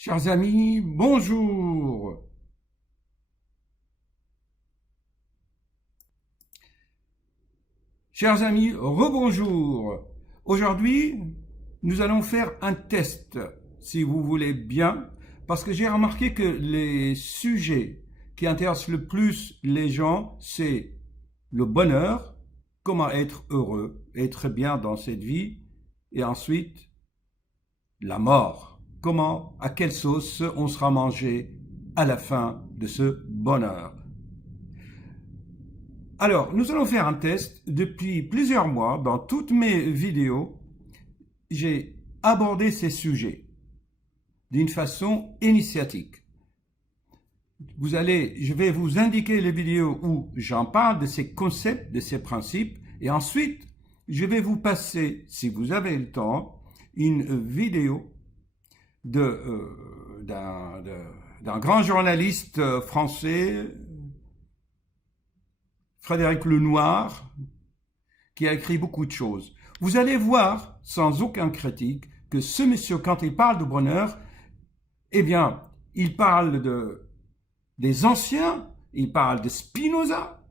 Chers amis, bonjour. Chers amis, rebonjour. Aujourd'hui, nous allons faire un test, si vous voulez bien, parce que j'ai remarqué que les sujets qui intéressent le plus les gens, c'est le bonheur, comment être heureux, être bien dans cette vie, et ensuite la mort. Comment, à quelle sauce on sera mangé à la fin de ce bonheur. Alors, nous allons faire un test. Depuis plusieurs mois, dans toutes mes vidéos, j'ai abordé ces sujets d'une façon initiatique. Je vais vous indiquer les vidéos où j'en parle de ces concepts, de ces principes, et ensuite, je vais vous passer, si vous avez le temps, une vidéo d'un grand journaliste français, Frédéric Lenoir, qui a écrit beaucoup de choses. Vous allez voir, sans aucun critique, que ce monsieur, quand il parle de bonheur, eh bien, il parle des anciens, il parle de Spinoza,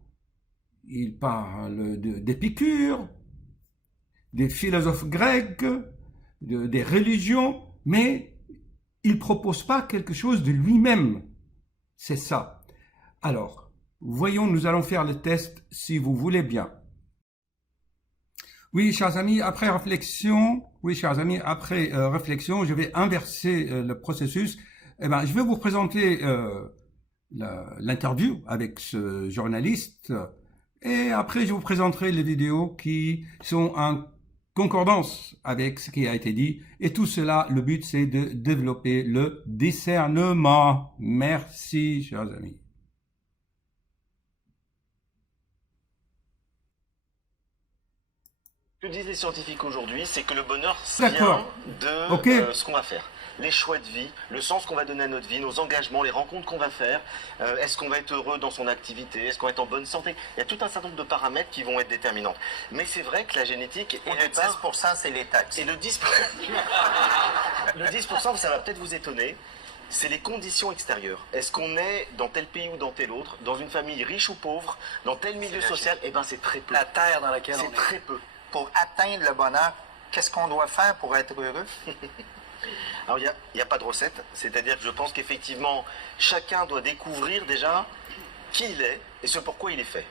il parle d'Épicure, des philosophes grecs, des religions, mais il ne propose pas quelque chose de lui-même. C'est ça. Alors, voyons, nous allons faire le test si vous voulez bien. Oui, chers amis, après réflexion, je vais inverser le processus. Eh ben, je vais vous présenter l'interview avec ce journaliste et après je vous présenterai les vidéos qui sont en concordance avec ce qui a été dit. Et tout cela, le but c'est de développer le discernement. Merci, chers amis. Ce que disent les scientifiques aujourd'hui, c'est que le bonheur D'accord. vient de Ok. ce qu'on va faire. Les choix de vie, le sens qu'on va donner à notre vie, nos engagements, les rencontres qu'on va faire. Est-ce qu'on va être heureux dans son activité? Est-ce qu'on va être en bonne santé? Il y a tout un certain nombre de paramètres qui vont être déterminants. Mais c'est vrai que la génétique, au Et le départ... 10%, c'est les taxes. Et le 10%, le 10%, ça va peut-être vous étonner, c'est les conditions extérieures. Est-ce qu'on est dans tel pays ou dans tel autre, dans une famille riche ou pauvre, dans tel milieu social? Eh bien, c'est très peu. La terre dans laquelle on C'est est. très peu. Pour atteindre le bonheur, qu'est-ce qu'on doit faire pour être heureux? Alors, il n'y a pas de recette. C'est-à-dire que je pense qu'effectivement, chacun doit découvrir déjà qui il est et ce pourquoi il est fait.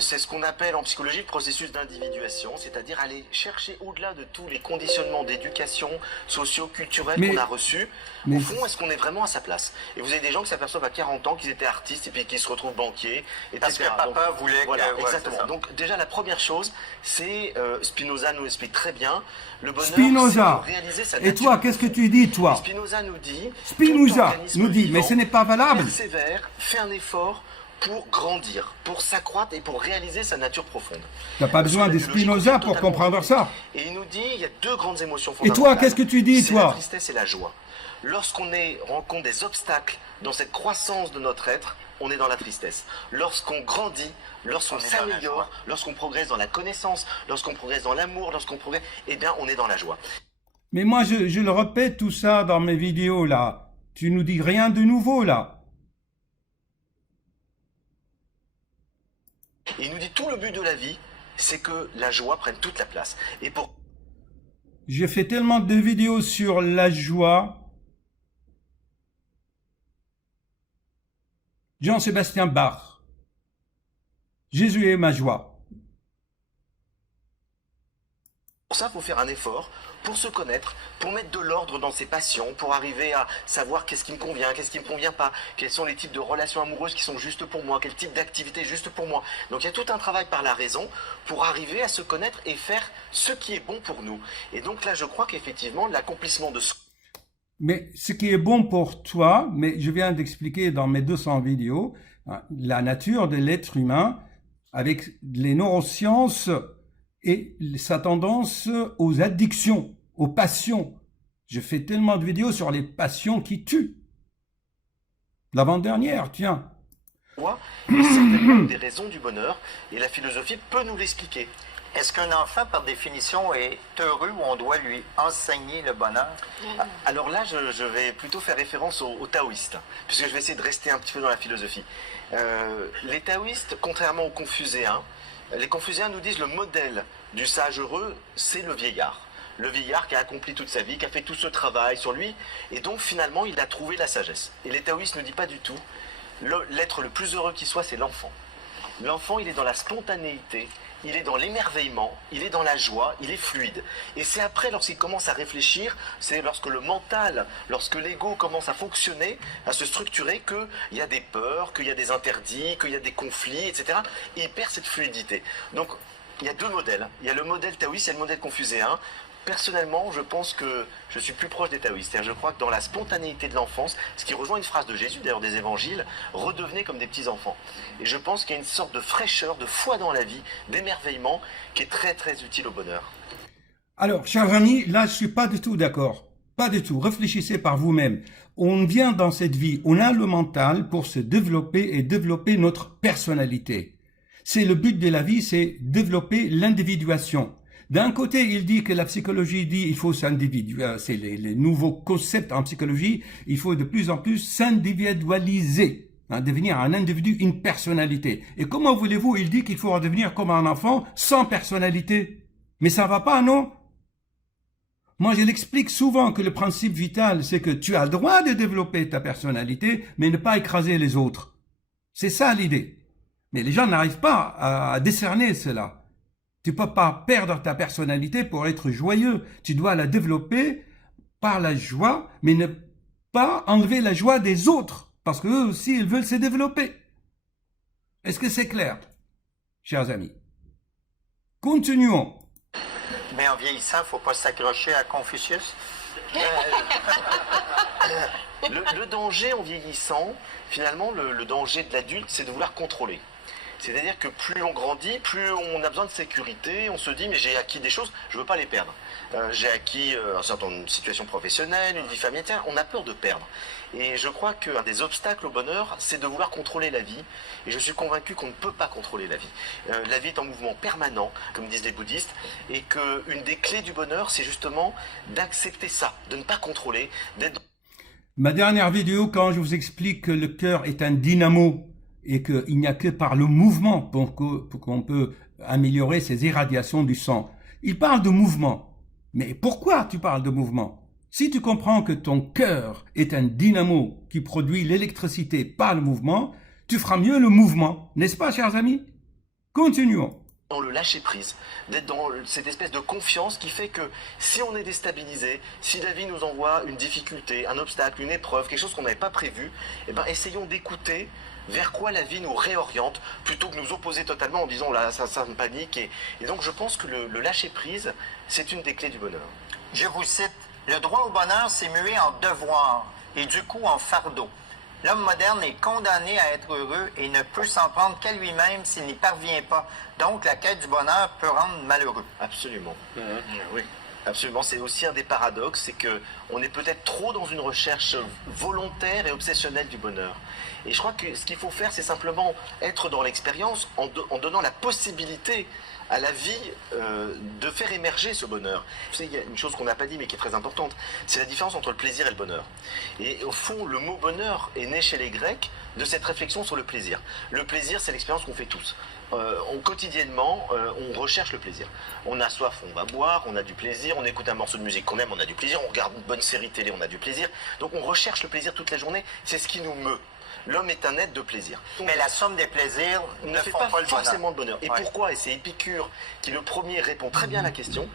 C'est ce qu'on appelle en psychologie le processus d'individuation, c'est-à-dire aller chercher au-delà de tous les conditionnements d'éducation socio-culturels qu'on a reçus. Au fond, est-ce qu'on est vraiment à sa place? Et vous avez des gens qui s'aperçoivent à 40 ans qu'ils étaient artistes et puis qui se retrouvent banquiers, etc. Parce que papa voulait que... Voilà, ouais, exactement. Donc déjà, la première chose, c'est, Spinoza nous explique très bien, le bonheur, Spinoza. c'est de réaliser sa Et nature. toi, qu'est-ce que tu dis, toi? Spinoza nous dit, Spinoza tout organisme nous dit, mais vivant ce n'est pas valable. persévère, fait un effort pour grandir, pour s'accroître et pour réaliser sa nature profonde. Tu n'as pas besoin de Spinoza pour comprendre ça. Et il nous dit, il y a deux grandes émotions Et fondamentales. toi, qu'est-ce que tu dis, C'est la toi? tristesse et la joie. Lorsqu'on rencontre des obstacles dans cette croissance de notre être, on est dans la tristesse. Lorsqu'on grandit, lorsqu'on s'améliore, lorsqu'on progresse dans la connaissance, lorsqu'on progresse dans l'amour, lorsqu'on progresse, eh bien, on est dans la joie. Mais moi, je le répète tout ça dans mes vidéos, là. Tu nous dis rien de nouveau, là. Et il nous dit tout le but de la vie, c'est que la joie prenne toute la place. Et pour... J'ai fait tellement de vidéos sur la joie. Jean-Sébastien Bach. Jésus est ma joie. Pour ça, il faut faire un effort pour se connaître, pour mettre de l'ordre dans ses passions, pour arriver à savoir qu'est-ce qui me convient, qu'est-ce qui ne me convient pas, quels sont les types de relations amoureuses qui sont justes pour moi, quel type d'activité est juste pour moi. Donc il y a tout un travail par la raison pour arriver à se connaître et faire ce qui est bon pour nous. Et donc là, je crois qu'effectivement, l'accomplissement de soi... Mais ce qui est bon pour toi, mais je viens d'expliquer dans mes 200 vidéos, la nature de l'être humain avec les neurosciences et sa tendance aux addictions, aux passions. Je fais tellement de vidéos sur les passions qui tuent. L'avant-dernière, tiens. C'est certainement une des raisons du bonheur et la philosophie peut nous l'expliquer. Est-ce qu'un enfant, par définition, est heureux ou on doit lui enseigner le bonheur? Alors là, je vais plutôt faire référence aux taoïstes, puisque je vais essayer de rester un petit peu dans la philosophie. Les taoïstes, contrairement aux confucéens, les confucéens nous disent le modèle du sage heureux, c'est le vieillard. Le vieillard qui a accompli toute sa vie, qui a fait tout ce travail sur lui, et donc finalement il a trouvé la sagesse. Et les taoïstes ne disent pas du tout, l'être le plus heureux qui soit, c'est l'enfant. L'enfant, il est dans la spontanéité, il est dans l'émerveillement, il est dans la joie, il est fluide. Et c'est après, lorsqu'il commence à réfléchir, c'est lorsque le mental, lorsque l'ego commence à fonctionner, à se structurer, qu'il y a des peurs, qu'il y a des interdits, qu'il y a des conflits, etc. Et il perd cette fluidité. Donc, il y a deux modèles. Il y a le modèle taoïste et le modèle confucéen. Personnellement, je pense que je suis plus proche des taoïstes. C'est-à-dire, je crois que dans la spontanéité de l'enfance, ce qui rejoint une phrase de Jésus, d'ailleurs des évangiles, redevenez comme des petits-enfants. Et je pense qu'il y a une sorte de fraîcheur, de foi dans la vie, d'émerveillement, qui est très très utile au bonheur. Alors, chers amis, là, je suis pas du tout d'accord. Pas du tout. Réfléchissez par vous-même. On vient dans cette vie, on a le mental pour se développer et développer notre personnalité. C'est le but de la vie, c'est développer l'individuation. D'un côté, il dit que la psychologie dit il faut s'individuer, c'est les nouveaux concepts en psychologie, il faut de plus en plus s'individualiser, devenir un individu, une personnalité. Et comment voulez-vous, il dit qu'il faut redevenir comme un enfant sans personnalité? Mais ça va pas, non? Moi, je l'explique souvent que le principe vital, c'est que tu as le droit de développer ta personnalité, mais ne pas écraser les autres. C'est ça l'idée. Mais les gens n'arrivent pas à décerner cela. Tu peux pas perdre ta personnalité pour être joyeux. Tu dois la développer par la joie, mais ne pas enlever la joie des autres, parce qu'eux aussi, ils veulent se développer. Est-ce que c'est clair, chers amis? Continuons. Mais en vieillissant, il ne faut pas s'accrocher à Confucius. Le danger en vieillissant, finalement, le danger de l'adulte, c'est de vouloir contrôler. C'est-à-dire que plus on grandit, plus on a besoin de sécurité, on se dit mais j'ai acquis des choses, je ne veux pas les perdre. J'ai acquis une situation professionnelle, une vie familiale, on a peur de perdre. Et je crois qu'un des obstacles au bonheur, c'est de vouloir contrôler la vie. Et je suis convaincu qu'on ne peut pas contrôler la vie. La vie est en mouvement permanent, comme disent les bouddhistes, et qu'une des clés du bonheur, c'est justement d'accepter ça, de ne pas contrôler, d'être... Ma dernière vidéo, quand je vous explique que le cœur est un dynamo, et qu'il n'y a que par le mouvement qu'on peut améliorer ces irradiations du sang. Il parle de mouvement. Mais pourquoi tu parles de mouvement? Si tu comprends que ton cœur est un dynamo qui produit l'électricité par le mouvement, tu feras mieux le mouvement, n'est-ce pas, chers amis? Continuons. Dans le lâcher-prise, d'être dans cette espèce de confiance qui fait que si on est déstabilisé, si la vie nous envoie une difficulté, un obstacle, une épreuve, quelque chose qu'on n'avait pas prévu, eh ben, essayons d'écouter vers quoi la vie nous réoriente, plutôt que nous opposer totalement en disant là, ça me panique. Et donc je pense que le lâcher-prise, c'est une des clés du bonheur. Je vous cite, « Le droit au bonheur s'est mué en devoir et du coup en fardeau. L'homme moderne est condamné à être heureux et ne peut s'en prendre qu'à lui-même s'il n'y parvient pas. Donc la quête du bonheur peut rendre malheureux. » Absolument. Oui. Absolument, c'est aussi un des paradoxes, c'est que on est peut-être trop dans une recherche volontaire et obsessionnelle du bonheur. Et je crois que ce qu'il faut faire, c'est simplement être dans l'expérience en donnant la possibilité à la vie de faire émerger ce bonheur. Vous savez, il y a une chose qu'on n'a pas dit mais qui est très importante, c'est la différence entre le plaisir et le bonheur. Et au fond, le mot bonheur est né chez les Grecs de cette réflexion sur le plaisir. Le plaisir, c'est l'expérience qu'on fait tous. Quotidiennement, on recherche le plaisir. On a soif, on va boire, on a du plaisir, on écoute un morceau de musique qu'on aime, on a du plaisir, on regarde une bonne série télé, on a du plaisir. Donc on recherche le plaisir toute la journée, c'est ce qui nous meut. L'homme est un être de plaisir. Mais la somme des plaisirs ne ne fait font pas pas le forcément le bonheur. Et Ouais. pourquoi? Et c'est Épicure qui le premier répond très bien à la question.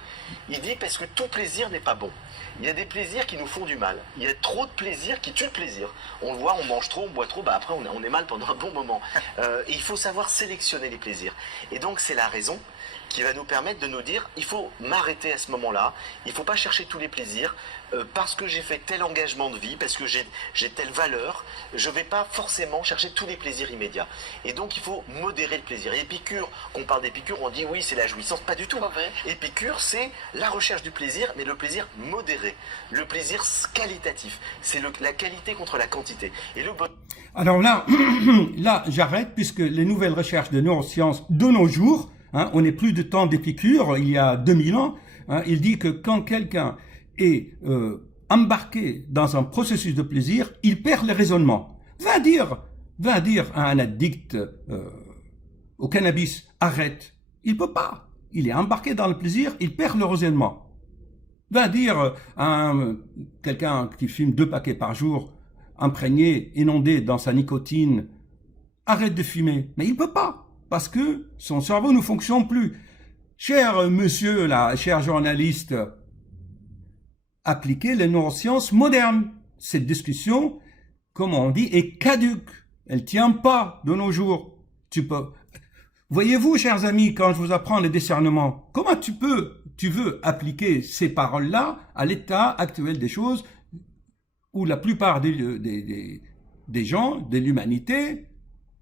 Il dit parce que tout plaisir n'est pas bon. Il y a des plaisirs qui nous font du mal. Il y a trop de plaisirs qui tuent le plaisir. On le voit, on mange trop, on boit trop, après on est mal pendant un bon moment. Et il faut savoir sélectionner les plaisirs. Et donc c'est la raison qui va nous permettre de nous dire, il faut m'arrêter à ce moment-là, il ne faut pas chercher tous les plaisirs, parce que j'ai fait tel engagement de vie, parce que j'ai telle valeur, je ne vais pas forcément chercher tous les plaisirs immédiats. Et donc il faut modérer le plaisir. Et Épicure, quand on parle d'Épicure, on dit oui, c'est la jouissance, pas du tout. Épicure, c'est la recherche du plaisir, mais le plaisir modéré, le plaisir qualitatif, c'est la qualité contre la quantité. Et le Alors là, j'arrête, puisque les nouvelles recherches de neurosciences de nos jours hein, on n'est plus de temps d'Épicure, il y a 2000 ans, hein, il dit que quand quelqu'un est embarqué dans un processus de plaisir, il perd le raisonnement. Va dire à un addict au cannabis, arrête. Il peut pas. Il est embarqué dans le plaisir, il perd le raisonnement. Va dire à quelqu'un qui fume 2 paquets par jour, imprégné, inondé dans sa nicotine, arrête de fumer. Mais il peut pas, parce que son cerveau ne fonctionne plus. Cher monsieur, là, cher journaliste, appliquez les neurosciences modernes. Cette discussion, comme on dit, est caduque. Elle tient pas de nos jours. Voyez-vous, chers amis, quand je vous apprends le discernement, comment tu veux appliquer ces paroles-là à l'état actuel des choses où la plupart des gens, de l'humanité,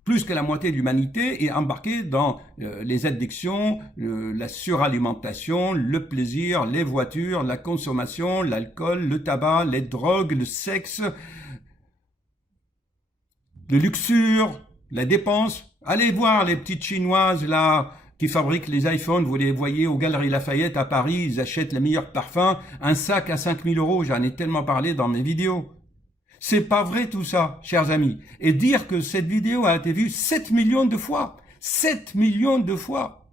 plus que la moitié de l'humanité est embarquée dans les addictions, la suralimentation, le plaisir, les voitures, la consommation, l'alcool, le tabac, les drogues, le sexe, le luxure, la dépense. Allez voir les petites chinoises là qui fabriquent les iPhones, vous les voyez aux Galeries Lafayette à Paris, ils achètent les meilleurs parfums, un sac à 5000 €, j'en ai tellement parlé dans mes vidéos. C'est pas vrai tout ça, chers amis. Et dire que cette vidéo a été vue 7 millions de fois. 7 millions de fois.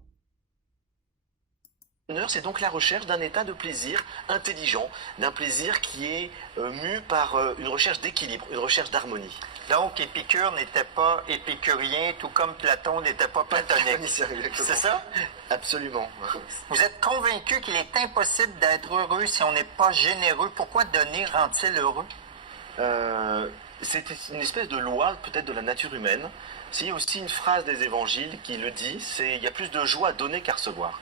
C'est donc la recherche d'un état de plaisir intelligent, d'un plaisir qui est mu par une recherche d'équilibre, une recherche d'harmonie. Donc, Épicure n'était pas épicurien, tout comme Platon n'était pas platonique. C'est ça? Absolument. Vous êtes convaincu qu'il est impossible d'être heureux si on n'est pas généreux. Pourquoi donner rend-il heureux? C'est une espèce de loi peut-être de la nature humaine. Il y a aussi une phrase des évangiles qui le dit, c'est « il y a plus de joie à donner qu'à recevoir ».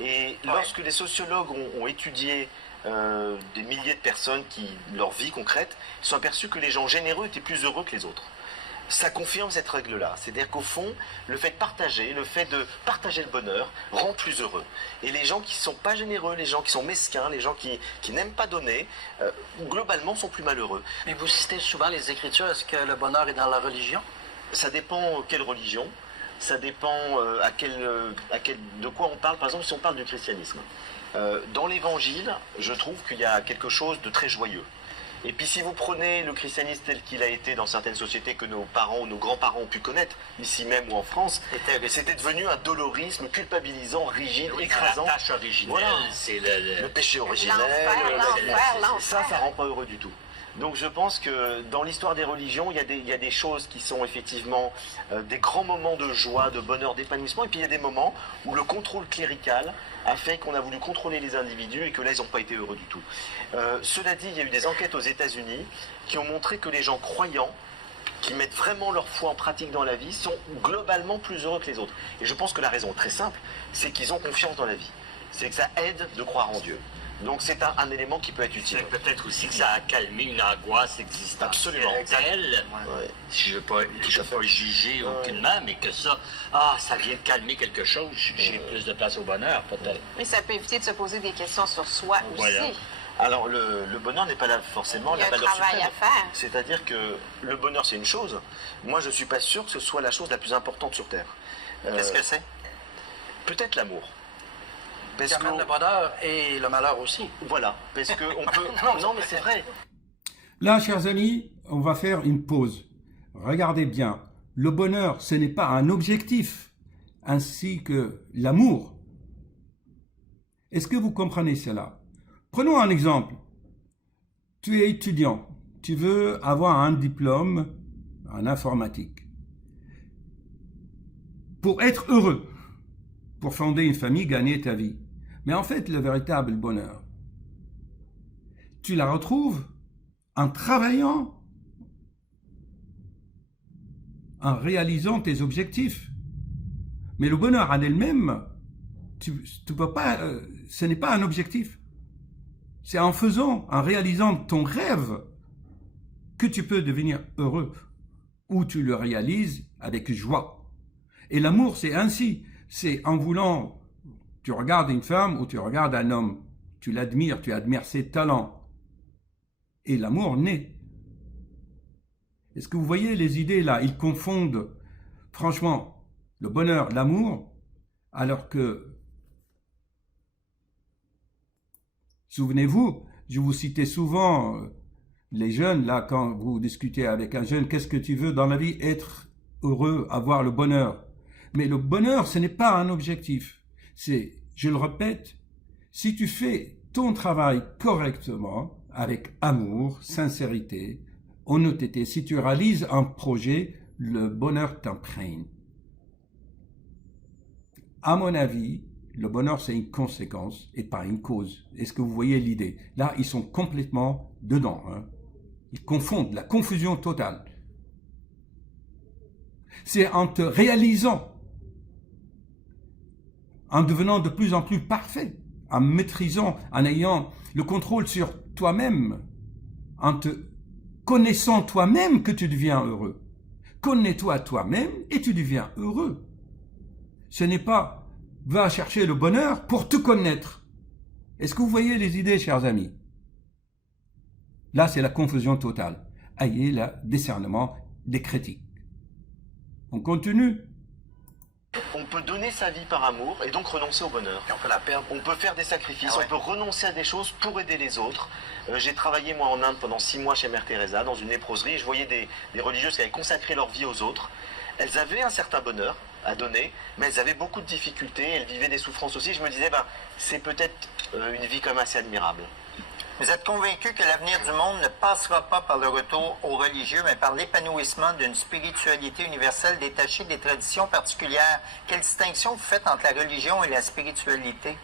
Et lorsque les sociologues ont étudié des milliers de personnes leur vie concrète, ils se sont aperçus que les gens généreux étaient plus heureux que les autres. Ça confirme cette règle-là. C'est-à-dire qu'au fond, le fait de partager le bonheur rend plus heureux. Et les gens qui ne sont pas généreux, les gens qui sont mesquins, les gens qui n'aiment pas donner, globalement sont plus malheureux. Mais vous citez souvent les Écritures. Est-ce que le bonheur est dans la religion? Ça dépend quelle religion. Ça dépend de quoi on parle. Par exemple, si on parle du christianisme. Dans l'Évangile, je trouve qu'il y a quelque chose de très joyeux. Et puis si vous prenez le christianisme tel qu'il a été dans certaines sociétés que nos parents ou nos grands-parents ont pu connaître, ici même ou en France, c'était devenu un dolorisme culpabilisant, rigide, écrasant. La tâche originelle, voilà. C'est le péché originel. L'enfer. Ça rend pas heureux du tout. Donc je pense que dans l'histoire des religions, il y a des choses qui sont effectivement des grands moments de joie, de bonheur, d'épanouissement, et puis il y a des moments où le contrôle clérical a fait qu'on a voulu contrôler les individus et que là ils n'ont pas été heureux du tout. Cela dit, il y a eu des enquêtes aux États-Unis qui ont montré que les gens croyants, qui mettent vraiment leur foi en pratique dans la vie, sont globalement plus heureux que les autres. Et je pense que la raison est très simple, c'est qu'ils ont confiance dans la vie. C'est que ça aide de croire en Dieu. Donc c'est un élément qui peut être utile. C'est peut-être aussi que ça a calmé une angoisse existante. Absolument. Telle, je ne veux pas juger aucunement, mais que ça vient de calmer quelque chose. J'ai plus de place au bonheur, peut-être. Mais ça peut éviter de se poser des questions sur soi aussi. Alors le bonheur n'est pas là forcément la valeur suprême. Il y a un travail à faire. C'est-à-dire que le bonheur c'est une chose. Moi je ne suis pas sûr que ce soit la chose la plus importante sur Terre. Qu'est-ce que c'est? Peut-être l'amour. Parce que le bonheur et le malheur aussi. Voilà, parce qu'on peut... non, mais c'est vrai. Là, chers amis, on va faire une pause. Regardez bien, le bonheur, ce n'est pas un objectif, ainsi que l'amour. Est-ce que vous comprenez cela? Prenons un exemple. Tu es étudiant, tu veux avoir un diplôme en informatique. Pour être heureux, pour fonder une famille, gagner ta vie. Mais en fait, le véritable bonheur, tu la retrouves en travaillant, en réalisant tes objectifs. Mais le bonheur en elle-même, tu peux pas, ce n'est pas un objectif. C'est en faisant, en réalisant ton rêve, que tu peux devenir heureux, ou tu le réalises avec joie. Et l'amour, c'est ainsi. C'est en voulant, tu regardes une femme ou tu regardes un homme, tu l'admires, tu admires ses talents. Et l'amour naît. Est-ce que vous voyez les idées là? Ils confondent, franchement, le bonheur, l'amour, Alors que, souvenez-vous, je vous citais souvent les jeunes, là, quand vous discutez avec un jeune, qu'est-ce que tu veux dans la vie? Être heureux, avoir le bonheur. Mais le bonheur, ce n'est pas un objectif. C'est, je le répète, si tu fais ton travail correctement, avec amour, sincérité, honnêteté, si tu réalises un projet, le bonheur t'imprègne. À mon avis, le bonheur, c'est une conséquence et pas une cause. Est-ce que vous voyez l'idée? Là, ils sont complètement dedans. Hein. Ils confondent, la confusion totale. C'est en te réalisant, en devenant de plus en plus parfait, en maîtrisant, en ayant le contrôle sur toi-même, en te connaissant toi-même que tu deviens heureux. Connais-toi toi-même et tu deviens heureux. Ce n'est pas va chercher le bonheur pour te connaître. Est-ce que vous voyez les idées, chers amis? Là, c'est la confusion totale. Ayez le discernement des critiques. On continue. On peut donner sa vie par amour et donc renoncer au bonheur. Et on peut la perdre. On peut faire des sacrifices, Ah ouais. on peut renoncer à des choses pour aider les autres. J'ai travaillé moi en Inde pendant 6 mois chez Mère Teresa dans une léproserie. Je voyais des religieuses qui avaient consacré leur vie aux autres. Elles avaient un certain bonheur à donner, mais elles avaient beaucoup de difficultés, elles vivaient des souffrances aussi. Je me disais, c'est peut-être une vie quand même assez admirable. Vous êtes convaincu que l'avenir du monde ne passera pas par le retour aux religieux, mais par l'épanouissement d'une spiritualité universelle détachée des traditions particulières. Quelle distinction vous faites entre la religion et la spiritualité?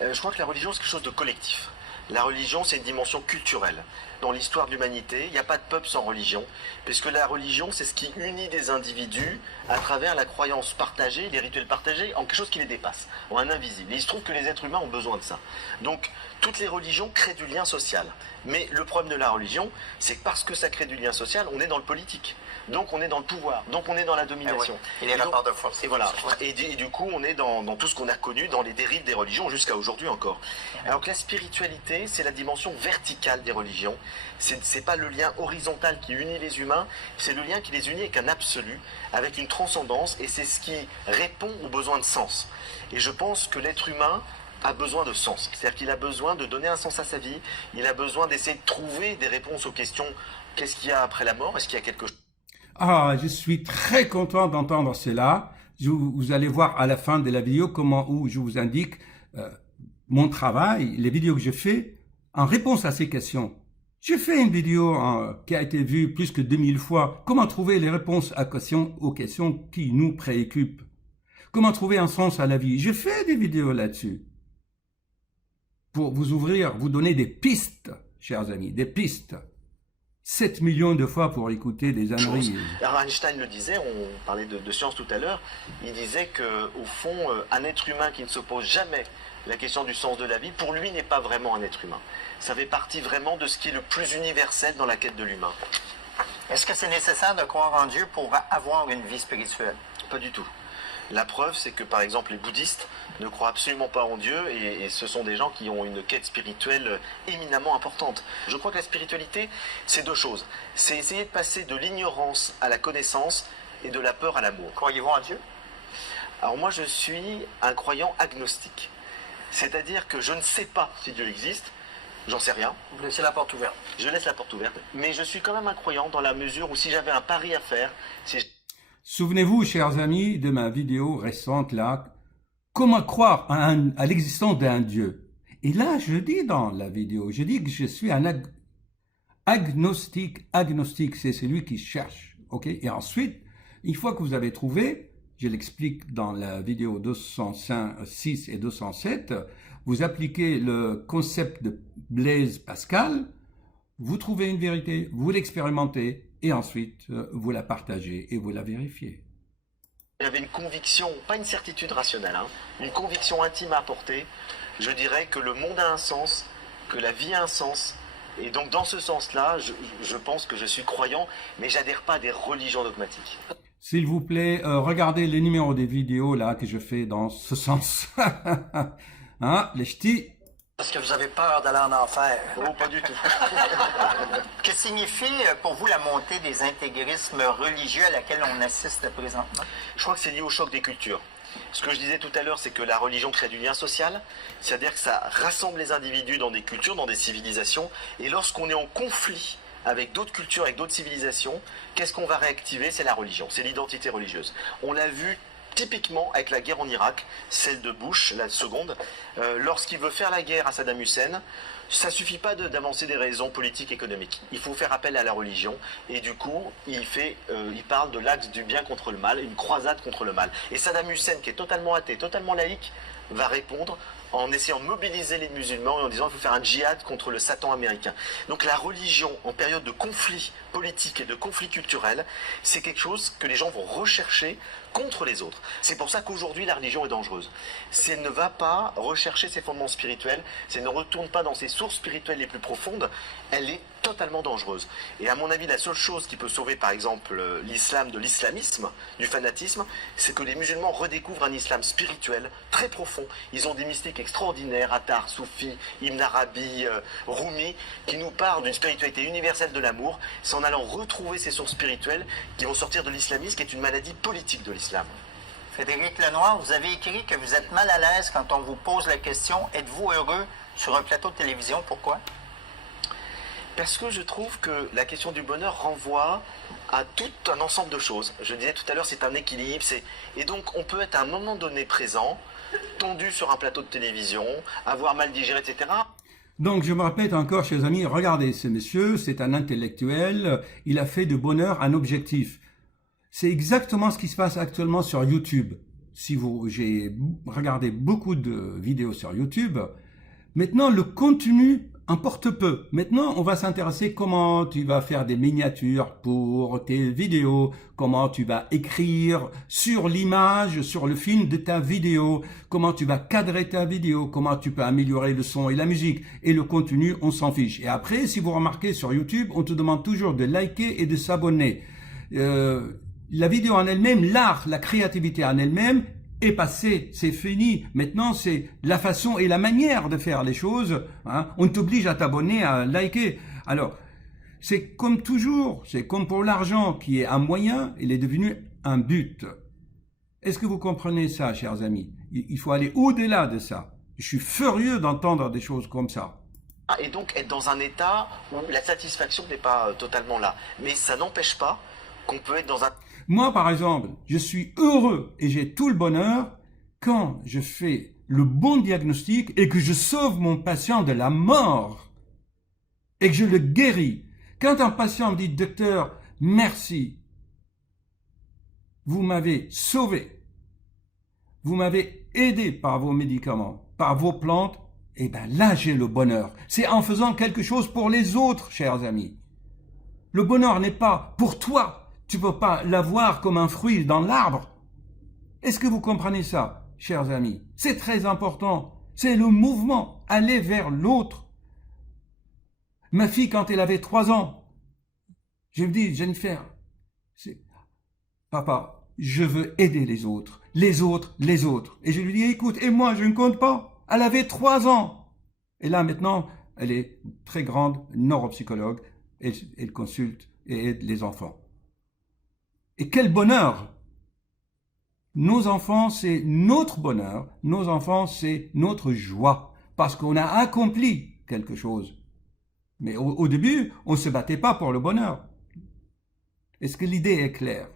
Je crois que la religion, c'est quelque chose de collectif. La religion, c'est une dimension culturelle. Dans l'histoire de l'humanité, il n'y a pas de peuple sans religion, puisque la religion, c'est ce qui unit des individus à travers la croyance partagée, les rituels partagés, en quelque chose qui les dépasse, en un invisible. Et il se trouve que les êtres humains ont besoin de ça. Donc, toutes les religions créent du lien social. Mais le problème de la religion, c'est que parce que ça crée du lien social, on est dans le politique. Donc on est dans le pouvoir, donc on est dans la domination. Et les rapports de force. Et voilà. Et du coup, on est dans tout ce qu'on a connu dans les dérives des religions jusqu'à aujourd'hui encore. Alors que la spiritualité, c'est la dimension verticale des religions. C'est pas le lien horizontal qui unit les humains, c'est le lien qui les unit avec un absolu, avec une transcendance, et c'est ce qui répond aux besoins de sens. Et je pense que l'être humain a besoin de sens. C'est-à-dire qu'il a besoin de donner un sens à sa vie, il a besoin d'essayer de trouver des réponses aux questions. Qu'est-ce qu'il y a après la mort? Est-ce qu'il y a quelque chose? Ah, je suis très content d'entendre cela. Vous allez voir à la fin de la vidéo où je vous indique mon travail, les vidéos que je fais en réponse à ces questions. J'ai fait une vidéo qui a été vue plus que 2000 fois. Comment trouver les réponses aux questions qui nous préoccupent? Comment trouver un sens à la vie? Je fais des vidéos là-dessus. Pour vous ouvrir, vous donner des pistes, chers amis, des pistes. 7 millions de fois pour écouter des âneries. Alors Einstein le disait, on parlait de science tout à l'heure, il disait qu'au fond, un être humain qui ne se pose jamais la question du sens de la vie, pour lui n'est pas vraiment un être humain. Ça fait partie vraiment de ce qui est le plus universel dans la quête de l'humain. Est-ce que c'est nécessaire de croire en Dieu pour avoir une vie spirituelle? Pas du tout. La preuve, c'est que par exemple les bouddhistes ne croient absolument pas en Dieu et ce sont des gens qui ont une quête spirituelle éminemment importante. Je crois que la spiritualité, c'est deux choses. C'est essayer de passer de l'ignorance à la connaissance et de la peur à l'amour. Croyez-vous en Dieu? Alors moi, je suis un croyant agnostique. C'est-à-dire que je ne sais pas si Dieu existe, j'en sais rien. Vous laissez la porte ouverte. Je laisse la porte ouverte, mais je suis quand même un croyant dans la mesure où si j'avais un pari à faire, si Souvenez-vous, chers amis, de ma vidéo récente là, comment croire à l'existence d'un Dieu. Et là, je dis dans la vidéo, je dis que je suis un agnostique. Agnostique, c'est celui qui cherche, ok? Et ensuite, une fois que vous avez trouvé, je l'explique dans la vidéo 206 et 207, vous appliquez le concept de Blaise Pascal, vous trouvez une vérité, vous l'expérimentez, et ensuite vous la partagez et vous la vérifiez. j'avais une conviction, pas une certitude rationnelle, une conviction intime à apporter, je dirais que le monde a un sens, que la vie a un sens, et donc dans ce sens-là, je pense que je suis croyant, mais j'adhère pas à des religions dogmatiques. S'il vous plaît, regardez les numéros des vidéos là que je fais dans ce sens. Hein, les ch'tis. Parce que vous avez peur d'aller en enfer. Oh, pas du tout. Que signifie pour vous la montée des intégrismes religieux à laquelle on assiste présentement? Je crois que c'est lié au choc des cultures. Ce que je disais tout à l'heure, c'est que la religion crée du lien social, c'est-à-dire que ça rassemble les individus dans des cultures, dans des civilisations, et lorsqu'on est en conflit avec d'autres cultures, avec d'autres civilisations, qu'est-ce qu'on va réactiver? C'est la religion, c'est l'identité religieuse. On l'a vu typiquement avec la guerre en Irak, celle de Bush, la seconde, lorsqu'il veut faire la guerre à Saddam Hussein, ça suffit pas d'avancer des raisons politiques, économiques. Il faut faire appel à la religion, et du coup, il parle de l'axe du bien contre le mal, une croisade contre le mal. Et Saddam Hussein, qui est totalement athée, totalement laïque, va répondre en essayant de mobiliser les musulmans et en disant qu'il faut faire un djihad contre le Satan américain. Donc la religion, en période de conflit politique et de conflit culturel, c'est quelque chose que les gens vont rechercher contre les autres. C'est pour ça qu'aujourd'hui la religion est dangereuse. Si elle ne va pas rechercher ses fondements spirituels, si elle ne retourne pas dans ses sources spirituelles les plus profondes, elle est totalement dangereuse. Et à mon avis, la seule chose qui peut sauver par exemple l'islam de l'islamisme, du fanatisme, c'est que les musulmans redécouvrent un islam spirituel très profond. Ils ont des mystiques extraordinaires, Attar, Soufi, Ibn Arabi, Rumi, qui nous parlent d'une spiritualité universelle de l'amour. C'est en allant retrouver ces sources spirituelles qui vont sortir de l'islamisme, qui est une maladie politique de l'islam. Frédéric Lenoir, vous avez écrit que vous êtes mal à l'aise quand on vous pose la question « Êtes-vous heureux sur un plateau de télévision ?» Pourquoi? Parce que je trouve que la question du bonheur renvoie à tout un ensemble de choses. Je disais tout à l'heure, c'est un équilibre. Et donc, on peut être à un moment donné présent, tendu sur un plateau de télévision, avoir mal digéré, etc. Donc, je me répète encore, chers amis, regardez ce monsieur, c'est un intellectuel, il a fait de bonheur un objectif. C'est exactement ce qui se passe actuellement sur YouTube. J'ai regardé beaucoup de vidéos sur YouTube. Maintenant, le contenu importe peu. Maintenant, on va s'intéresser comment tu vas faire des miniatures pour tes vidéos, comment tu vas écrire sur l'image, sur le film de ta vidéo, comment tu vas cadrer ta vidéo, comment tu peux améliorer le son et la musique. Et le contenu, on s'en fiche. Et après, si vous remarquez sur YouTube, on te demande toujours de liker et de s'abonner. La vidéo en elle-même, l'art, la créativité en elle-même, est passé, c'est fini. Maintenant, c'est la façon et la manière de faire les choses. Hein. On t'oblige à t'abonner, à liker. Alors, c'est comme toujours, c'est comme pour l'argent qui est un moyen, il est devenu un but. Est-ce que vous comprenez ça, chers amis? Il faut aller au-delà de ça. Je suis furieux d'entendre des choses comme ça. Et donc être dans un état où la satisfaction n'est pas totalement là. Mais ça n'empêche pas qu'on peut être dans un... Moi, par exemple, je suis heureux et j'ai tout le bonheur quand je fais le bon diagnostic et que je sauve mon patient de la mort et que je le guéris. Quand un patient me dit « Docteur, merci, vous m'avez sauvé, vous m'avez aidé par vos médicaments, par vos plantes », eh bien là, j'ai le bonheur. C'est en faisant quelque chose pour les autres, chers amis. Le bonheur n'est pas pour toi. Tu ne peux pas l'avoir comme un fruit dans l'arbre. Est-ce que vous comprenez ça, chers amis? C'est très important. C'est le mouvement, aller vers l'autre. Ma fille, quand elle avait 3 ans, je me dis, Jennifer, papa, je veux aider les autres, les autres, les autres. Et je lui dis, écoute, et moi, je ne compte pas. Elle avait 3 ans. Et là, maintenant, elle est très grande, neuropsychologue. Elle consulte et aide les enfants. Et quel bonheur! Nos enfants, c'est notre bonheur. Nos enfants, c'est notre joie. Parce qu'on a accompli quelque chose. Mais au début, on ne se battait pas pour le bonheur. Est-ce que l'idée est claire?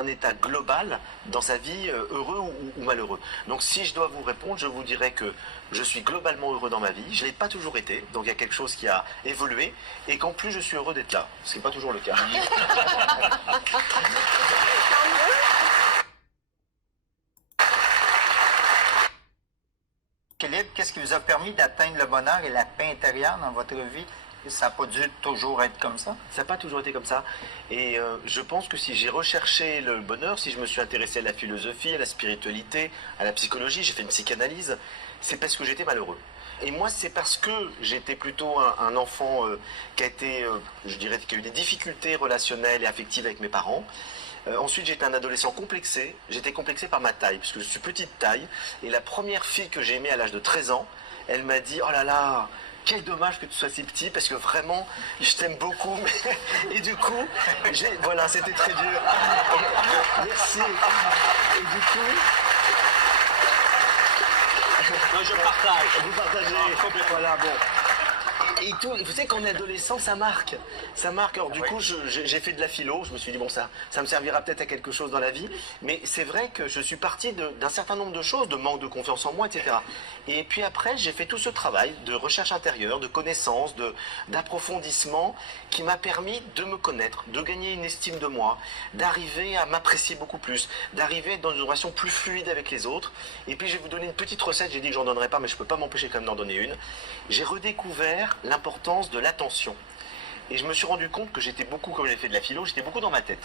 Un état global dans sa vie, heureux ou malheureux. Donc si je dois vous répondre, je vous dirais que je suis globalement heureux dans ma vie. Je ne l'ai pas toujours été, donc il y a quelque chose qui a évolué, et qu'en plus je suis heureux d'être là, ce qui n'est pas toujours le cas. Philippe, qu'est-ce qui vous a permis d'atteindre le bonheur et la paix intérieure dans votre vie? Ça n'a pas dû toujours être comme ça? Ça n'a pas toujours été comme ça. Et je pense que si j'ai recherché le bonheur, si je me suis intéressé à la philosophie, à la spiritualité, à la psychologie, j'ai fait une psychanalyse, c'est parce que j'étais malheureux. Et moi, c'est parce que j'étais plutôt un enfant qui a été, je dirais, qui a eu des difficultés relationnelles et affectives avec mes parents. Ensuite, j'étais un adolescent complexé. J'étais complexé par ma taille, puisque je suis petite taille. Et la première fille que j'ai aimée à l'âge de 13 ans, elle m'a dit « Oh là là, quel dommage que tu sois si petit, parce que vraiment, je t'aime beaucoup. Et du coup, voilà, c'était très dur. Merci. Et du coup... Moi, je partage. Vous partagez. Voilà, bon. Et tout, vous savez, quand on est adolescent, ça marque. Ça marque. Alors, du coup, j'ai fait de la philo. Je me suis dit, bon, ça me servira peut-être à quelque chose dans la vie. Mais c'est vrai que je suis parti d'un certain nombre de choses, de manque de confiance en moi, etc. Et puis après, j'ai fait tout ce travail de recherche intérieure, de connaissance, d'approfondissement qui m'a permis de me connaître, de gagner une estime de moi, d'arriver à m'apprécier beaucoup plus, d'arriver dans une relation plus fluide avec les autres. Et puis, je vais vous donner une petite recette. J'ai dit que j'en donnerais pas, mais je peux pas m'empêcher quand même d'en donner une. J'ai redécouvert l'importance de l'attention. Et je me suis rendu compte que j'étais beaucoup, comme j'ai fait de la philo, j'étais beaucoup dans ma tête.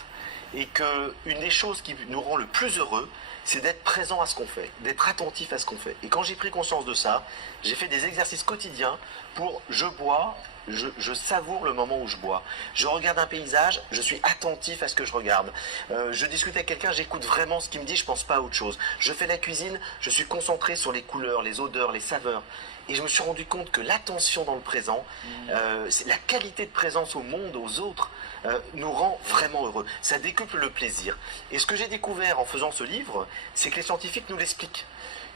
Et qu'une des choses qui nous rend le plus heureux, c'est d'être présent à ce qu'on fait, d'être attentif à ce qu'on fait. Et quand j'ai pris conscience de ça, j'ai fait des exercices quotidiens pour je bois, je savoure le moment où je bois. Je regarde un paysage, je suis attentif à ce que je regarde. Je discute avec quelqu'un, j'écoute vraiment ce qu'il me dit, je pense pas à autre chose. Je fais la cuisine, je suis concentré sur les couleurs, les odeurs, les saveurs. Et je me suis rendu compte que l'attention dans le présent, la qualité de présence au monde, aux autres, nous rend vraiment heureux. Ça décuple le plaisir. Et ce que j'ai découvert en faisant ce livre, c'est que les scientifiques nous l'expliquent.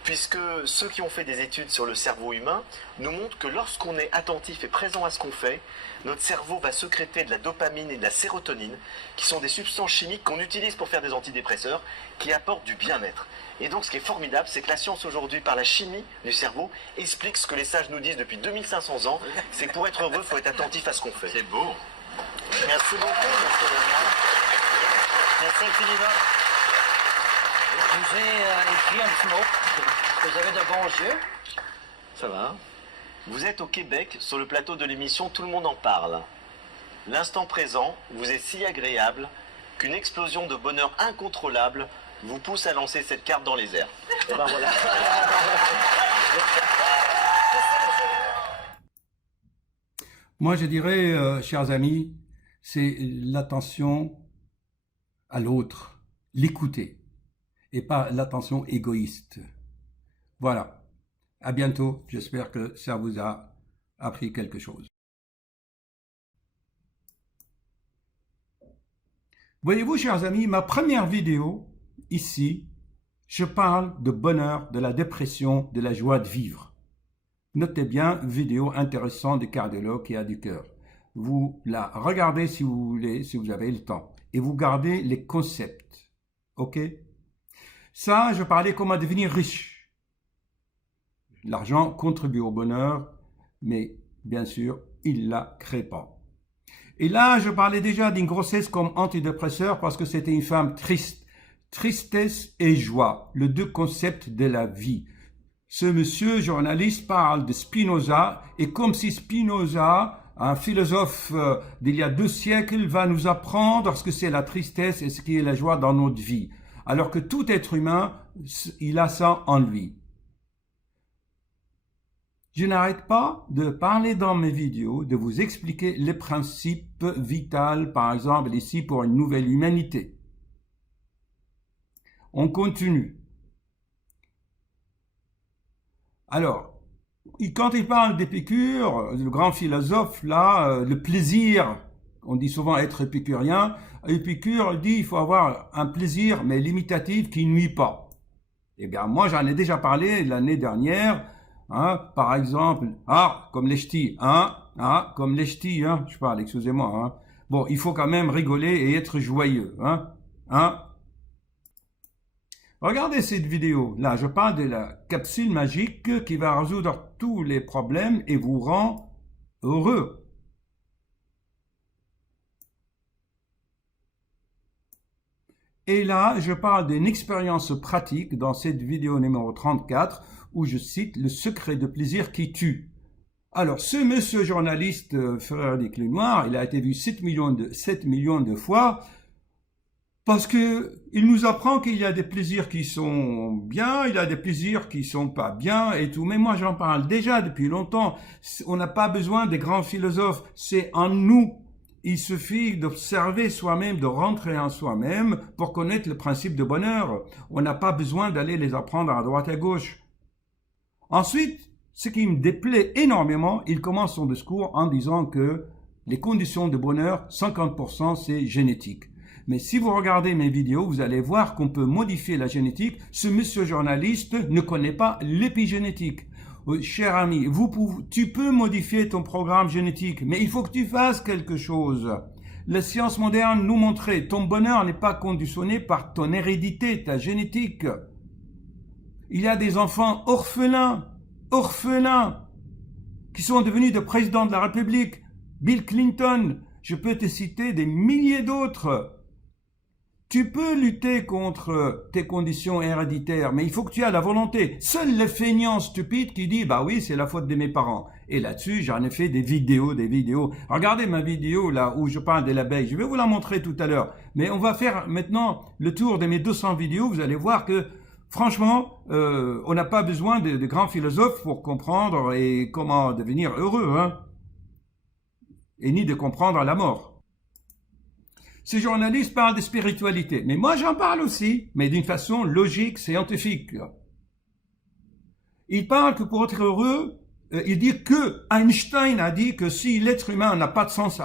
Puisque ceux qui ont fait des études sur le cerveau humain nous montrent que lorsqu'on est attentif et présent à ce qu'on fait, notre cerveau va sécréter de la dopamine et de la sérotonine, qui sont des substances chimiques qu'on utilise pour faire des antidépresseurs, qui apportent du bien-être. Et donc ce qui est formidable, c'est que la science aujourd'hui, par la chimie du cerveau, explique ce que les sages nous disent depuis 2500 ans, c'est que pour être heureux, il faut être attentif à ce qu'on fait. C'est beau. Merci beaucoup, monsieur Léonard. Merci infiniment. Je vous ai écrit un petit mot. Vous avez de bons yeux. Ça va. Vous êtes au Québec, sur le plateau de l'émission Tout le monde en parle. L'instant présent vous est si agréable qu'une explosion de bonheur incontrôlable vous pousse à lancer cette carte dans les airs. Et ben voilà. Moi, je dirais, chers amis, c'est l'attention à l'autre, l'écouter, et pas l'attention égoïste. Voilà. À bientôt. J'espère que ça vous a appris quelque chose. Voyez-vous, chers amis, ma première vidéo, ici, je parle de bonheur, de la dépression, de la joie de vivre. Notez bien, vidéo intéressante du cardiologue qui a du cœur. Vous la regardez si vous voulez, si vous avez le temps. Et vous gardez les concepts. OK? Ça, je parlais comment devenir riche. L'argent contribue au bonheur, mais bien sûr, il ne la crée pas. Et là, je parlais déjà d'une grossesse comme antidépresseur parce que c'était une femme triste. Tristesse et joie, les deux concepts de la vie. Ce monsieur journaliste parle de Spinoza et comme si Spinoza, un philosophe d'il y a 2 siècles, va nous apprendre ce que c'est la tristesse et ce qui est la joie dans notre vie. Alors que tout être humain, il a ça en lui. Je n'arrête pas de parler dans mes vidéos, de vous expliquer les principes vitaux, par exemple ici pour une nouvelle humanité. On continue. Alors, quand il parle d'Épicure, le grand philosophe, là, le plaisir, on dit souvent être épicurien, Épicure dit il faut avoir un plaisir, mais limitatif, qui ne nuit pas. Eh bien, moi, j'en ai déjà parlé l'année dernière. Hein, par exemple, comme les ch'tis, comme les ch'tis, je parle, excusez-moi, Bon, il faut quand même rigoler et être joyeux, Regardez cette vidéo, là, je parle de la capsule magique qui va résoudre tous les problèmes et vous rend heureux. Et là, je parle d'une expérience pratique dans cette vidéo numéro 34, où je cite le secret de plaisir qui tue. Alors, ce monsieur journaliste, Frédéric Lenoir, il a été vu 7 millions de fois, parce que il nous apprend qu'il y a des plaisirs qui sont bien, il y a des plaisirs qui sont pas bien et tout. Mais moi, j'en parle déjà depuis longtemps. On n'a pas besoin des grands philosophes. C'est en nous. Il suffit d'observer soi-même, de rentrer en soi-même pour connaître le principe de bonheur. On n'a pas besoin d'aller les apprendre à droite et à gauche. Ensuite, ce qui me déplaît énormément, il commence son discours en disant que les conditions de bonheur, 50% c'est génétique. Mais si vous regardez mes vidéos, vous allez voir qu'on peut modifier la génétique. Ce monsieur journaliste ne connaît pas l'épigénétique. Cher ami, tu peux modifier ton programme génétique, mais il faut que tu fasses quelque chose. La science moderne nous montrait, ton bonheur n'est pas conditionné par ton hérédité, ta génétique. Il y a des enfants orphelins, qui sont devenus des présidents de la République. Bill Clinton, je peux te citer des milliers d'autres. Tu peux lutter contre tes conditions héréditaires, mais il faut que tu aies la volonté. Seul le feignant stupide qui dit, bah oui, c'est la faute de mes parents. Et là-dessus, j'en ai fait des vidéos. Regardez ma vidéo là où je parle de l'abeille. Je vais vous la montrer tout à l'heure. Mais on va faire maintenant le tour de mes 200 vidéos. Vous allez voir que, franchement, on n'a pas besoin de grands philosophes pour comprendre et comment devenir heureux, hein. Et ni de comprendre la mort. Ces journalistes parlent de spiritualité, mais moi j'en parle aussi, mais d'une façon logique, scientifique. Ils parlent que pour être heureux, ils disent que Einstein a dit que si l'être humain n'a pas de sens,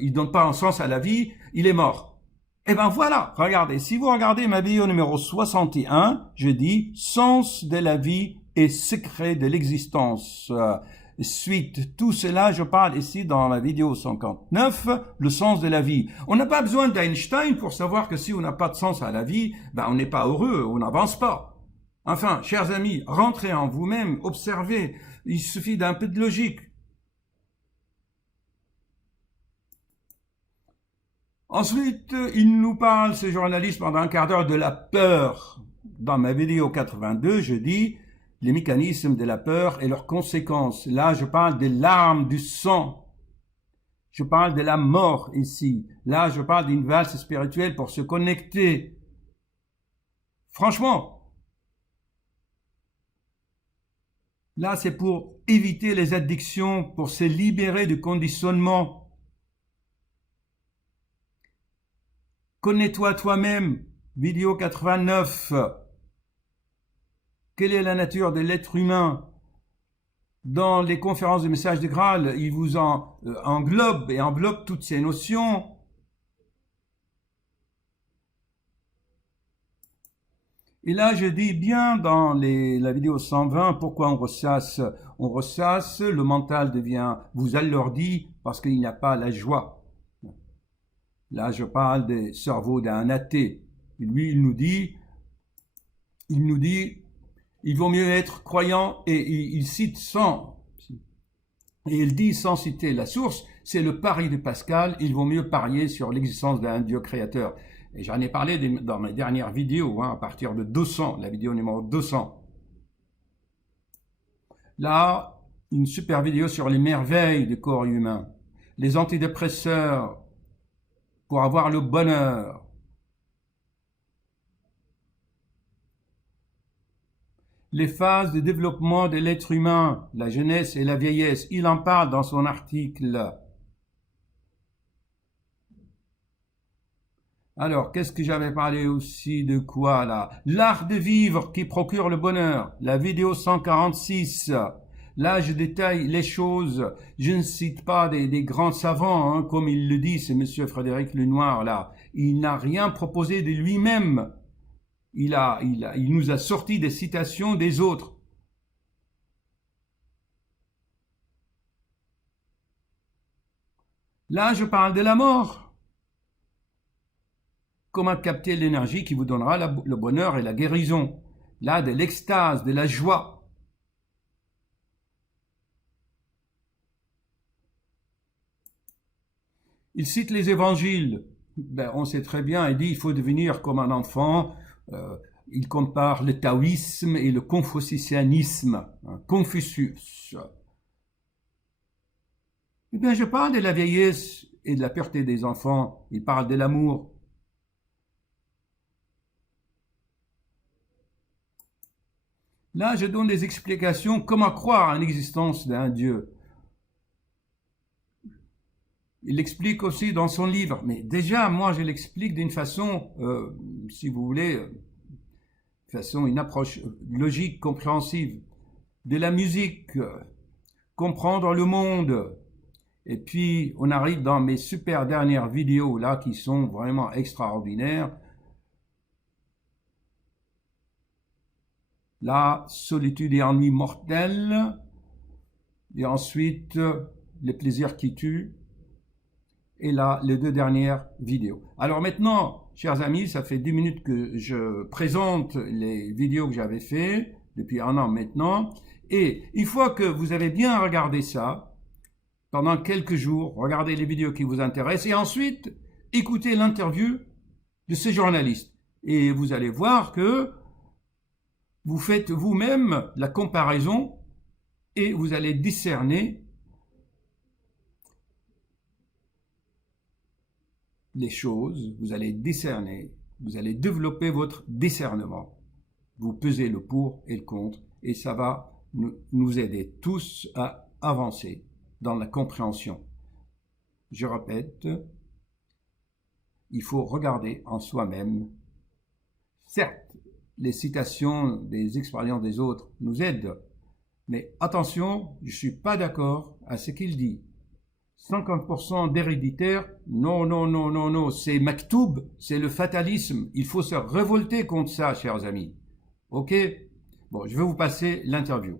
il donne pas un sens à la vie, il est mort. Eh ben voilà, regardez, si vous regardez ma vidéo numéro 61, je dis sens de la vie et secret de l'existence. Suite, tout cela, je parle ici dans la vidéo 59, le sens de la vie. On n'a pas besoin d'Einstein pour savoir que si on n'a pas de sens à la vie, ben on n'est pas heureux, on n'avance pas. Enfin, chers amis, rentrez en vous-même, observez, il suffit d'un peu de logique. Ensuite, il nous parle, ce journaliste, pendant un quart d'heure de la peur. Dans ma vidéo 82, je dis les mécanismes de la peur et leurs conséquences. Là, je parle des larmes, du sang. Je parle de la mort ici. Là, je parle d'une valse spirituelle pour se connecter. Franchement, là, c'est pour éviter les addictions, pour se libérer du conditionnement. Connais-toi toi-même. Vidéo 89. Quelle est la nature de l'être humain? Dans les conférences de messages de Graal, il vous englobe toutes ces notions. Et là, je dis bien dans la vidéo 120, pourquoi on ressasse? On ressasse, le mental devient, vous alourdit parce qu'il n'y a pas la joie. Là, je parle des cerveaux d'un athée. Et lui, il nous dit, il vaut mieux être croyant, et il cite et il dit sans citer la source, c'est le pari de Pascal, il vaut mieux parier sur l'existence d'un Dieu créateur. Et j'en ai parlé dans mes dernières vidéos, à partir de 200, la vidéo numéro 200. Là, une super vidéo sur les merveilles du corps humain, les antidépresseurs pour avoir le bonheur. Les phases de développement de l'être humain, la jeunesse et la vieillesse, il en parle dans son article. Alors, qu'est-ce que j'avais parlé aussi de quoi là? L'art de vivre qui procure le bonheur, la vidéo 146. Là, je détaille les choses. Je ne cite pas des grands savants, comme il le dit, c'est monsieur Frédéric Lenoir là. Il n'a rien proposé de lui-même. Il nous a sorti des citations des autres. Là, je parle de la mort. Comment capter l'énergie qui vous donnera le bonheur et la guérison. Là, de l'extase, de la joie. Il cite les évangiles. On sait très bien, il dit il faut devenir comme un enfant. Il compare le taoïsme et le confucianisme. Confucius. Eh bien, je parle de la vieillesse et de la pureté des enfants. Il parle de l'amour. Là, je donne des explications comment croire à l'existence d'un Dieu. Il l'explique aussi dans son livre. Mais déjà, moi, je l'explique d'une façon, si vous voulez, une approche logique, compréhensive. de la musique, comprendre le monde. Et puis, on arrive dans mes super dernières vidéos là qui sont vraiment extraordinaires. La solitude et ennui mortel. Et ensuite, les plaisirs qui tuent. Et là, les 2 dernières vidéos. Alors maintenant, chers amis, ça fait 10 minutes que je présente les vidéos que j'avais fait depuis 1 an maintenant. Et une fois que vous avez bien regardé ça, pendant quelques jours, regardez les vidéos qui vous intéressent et ensuite, écoutez l'interview de ces journalistes. Et vous allez voir que vous faites vous-même la comparaison et vous allez discerner les choses, vous allez discerner, vous allez développer votre discernement. Vous pesez le pour et le contre et ça va nous aider tous à avancer dans la compréhension. Je répète, il faut regarder en soi-même. Certes, les citations des expériences des autres nous aident, mais attention, je ne suis pas d'accord à ce qu'il dit. 50% d'héréditaire, non, non, non, non, non, c'est maktoub, c'est le fatalisme. Il faut se révolter contre ça, chers amis. Ok? Bon, je vais vous passer l'interview.